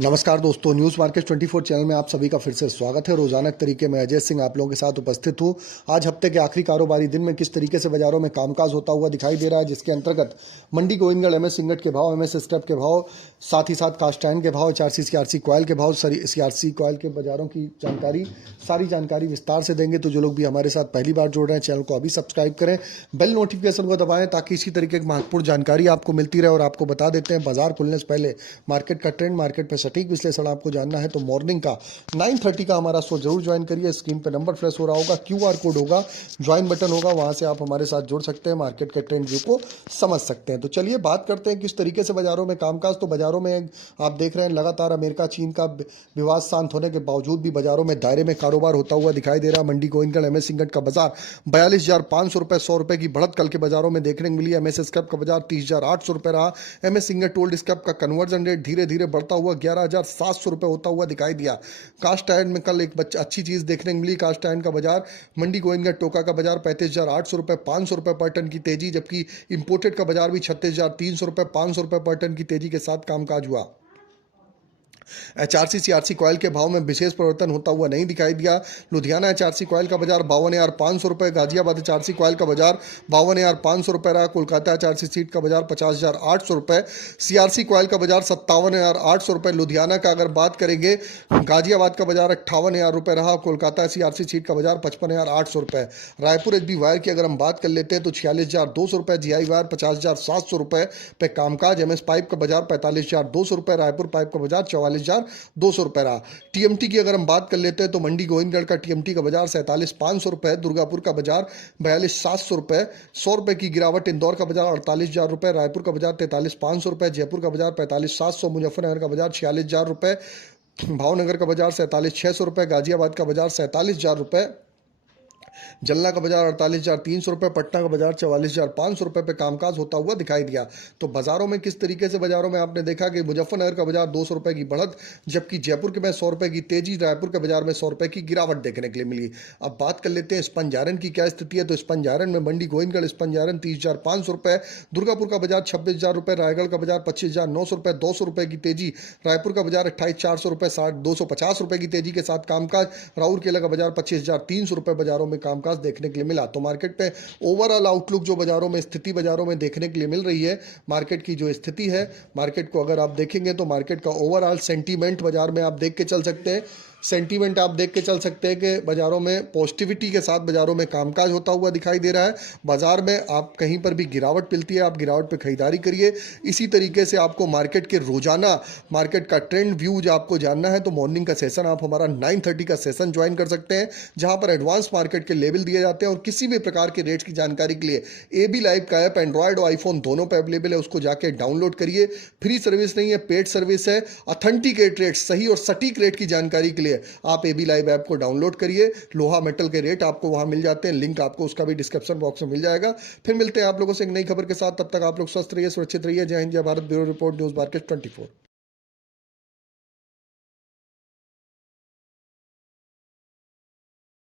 नमस्कार दोस्तों, news market 24 channel में आप सभी का फिर से स्वागत है। रोजाना के तरीके में अजय सिंह आप लोगों के साथ उपस्थित हूँ। आज हफ्ते के आखिरी कारोबारी दिन में किस तरीके से बाजारों में कामकाज होता हुआ दिखाई दे रहा है, जिसके अंतर्गत मंडी गोविंदगढ़ एमएस इंगट के भाव, एमएस स्क्रैप के भाव, साथ ही साथ कास्ट आयरन के भाव, एचआरसी सीआरसी कॉयल के भाव, सीआरसी कॉयल के बाजारों की जानकारी, सारी जानकारी विस्तार से देंगे। तो जो लोग भी हमारे साथ पहली बार जुड़ रहे हैं, चैनल को अभी सब्सक्राइब करें, बेल नोटिफिकेशन को दबाएं ताकि इसी तरीके की महत्वपूर्ण जानकारी आपको मिलती रहे। और आपको बता देते हैं, बाजार खुलने से पहले मार्केट का ट्रेंड, मार्केट पर सटीक विश्लेषण आपको जानना है तो मॉर्निंग का 9:30 का हमारा शो जरूर ज्वाइन करिए। स्क्रीन पे नंबर फ्लैश हो रहा होगा, क्यूआर कोड होगा, ज्वाइन बटन होगा, वहां से आप हमारे साथ जुड़ सकते हैं, मार्केट के ट्रेंड व्यू को समझ सकते हैं। तो चलिए बात करते हैं किस तरीके से बाजारों में कामकाज। तो बाजारों में आप देख रहे हैं लगातार अमेरिका चीन का विवाद शांत होने के बावजूद भी बाजारों में दायरे में कारोबार होता हुआ दिखाई दे रहा है। मंडी गोविंदगढ़ एमएस इंगट का बाजार 42,500 रुपए, 100 रुपए की बढ़त कल के बाजारों में देखने को मिली। एमएस स्क्रैप का बाजार 30,800 रुपए रहा। एमएस इंगट ओल्ड स्क्रैप का कन्वर्जन रेट धीरे धीरे बढ़ता हुआ 11,700 रुपए होता हुआ दिखाई दिया। कास्ट आयरन में कल एक अच्छी चीज देखने को मिली। कास्ट आयरन का बाजार मंडी गोविंदगढ़ टोका का बाजार 35,800 रुपए, 500 रुपए पर टन की तेजी, जबकि इंपोर्टेड का बाजार भी 36,300 रुपए, 500 रुपए पर टन की तेजी के साथ कामकाज हुआ। एचआरसी सीआरसी कॉयल के भाव में विशेष परिवर्तन होता हुआ नहीं दिखाई दिया। लुधियाना एचआरसी कॉयल का बाजार 52,500 रुपए, गाजियाबाद एचआरसी कॉयल का बाजार 52,500 रुपए रहा। कोलकाता एचआरसी सीट का बाजार 50,800 रुपए, सीआरसी कॉयल का बाजार 57,800 रुपए। लुधियाना का अगर बात करेंगे, गाजियाबाद का बाजार 58,000 रुपए रहा। कोलकाता सीआरसी सीट का बाजार 55,800 रुपए। रायपुर एचबी वायर की अगर हम बात कर लेते हैं तो 46,200 रुपए, जीआई वायर 50,700 रुपए पे कामकाज। एमएस पाइप का बाजार 45,200 रुपए, रायपुर पाइप का बाजार 44,200 रुपए रहा। टीएमटी की अगर हम बात कर लेते हैं तो मंडी गोविंदगढ़ का टीएमटी का बाजार 47,500 रुपए, दुर्गापुर का बाजार 42,700 रुपए, 100 रुपए की गिरावट। इंदौर का बाजार 48,000 रुपए, रायपुर का बाजार 43,500 रुपए, जयपुर का बाजार 45,700, मुजफ्फरनगर का बाजार 46,000 रुपए, भावनगर का बाजार 47,600 रुपए, गाजियाबाद का बाजार 47,000 रुपए, जलना का बाजार 48,300 रुपए, पटना का बाजार 44,500 रुपए पे कामकाज होता हुआ दिखाई दिया। तो बाजारों में किस तरीके से बाजारों में आपने देखा कि मुजफ्फरनगर का बाजार 200 रुपए की बढ़त, जबकि जयपुर के में 100 रुपए की तेजी, रायपुर के बाजार में 100 रुपए की गिरावट देखने के लिए मिली। अब बात कर लेते हैं स्पंज आयरन की क्या स्थिति है। तो स्पंज आयरन में मंडी गोविंदगढ़ स्पंज आयरन 30,500 रुपए, दुर्गापुर का बाजार 26,000 रुपए, रायगढ़ का बाजार 25,900 रुपए, 200 रुपए की तेजी, रायपुर का बाजार 28,400 रुपए, 250 रुपए की तेजी के साथ कामकाज। राउरकेला का बाजार 25,300 रुपए बाजारों में कामकाज देखने के लिए मिला। तो मार्केट पे ओवरऑल आउटलुक जो बाजारों में स्थिति बाजारों में देखने के लिए मिल रही है, मार्केट की जो स्थिति है, मार्केट को अगर आप देखेंगे तो मार्केट का ओवरऑल सेंटीमेंट बाजार में आप देख के चल सकते हैं। सेंटीमेंट आप देख के चल सकते हैं कि बाजारों में पॉजिटिविटी के साथ बाजारों में कामकाज होता हुआ दिखाई दे रहा है। बाजार में आप कहीं पर भी गिरावट मिलती है, आप गिरावट पे खरीदारी करिए। इसी तरीके से आपको मार्केट के रोजाना मार्केट का ट्रेंड व्यू जो आपको जानना है तो मॉर्निंग का सेशन आप हमारा 9:30 का सेशन ज्वाइन कर सकते हैं, जहां पर एडवांस मार्केट के लेवल दिए जाते हैं और किसी भी प्रकार के रेट्स की जानकारी के लिए एबी लाइव का ऐप एंड्रॉयड और आईफोन दोनों पे अवेलेबल है, उसको जाके डाउनलोड करिए। फ्री सर्विस नहीं है, पेड सर्विस है। ऑथेंटिकेट रेट, सही और सटीक रेट की जानकारी के लिए आप एबी लाइव ऐप को डाउनलोड करिए। लोहा मेटल के रेट आपको वहां मिल जाते हैं, लिंक आपको उसका भी डिस्क्रिप्शन बॉक्स में मिल जाएगा। फिर मिलते हैं आप लोगों से एक नई खबर के साथ, तब तक आप लोग स्वस्थ रहिए, सुरक्षित रहिए। जय हिंद, जय Bharat. Bureau report, news market 24।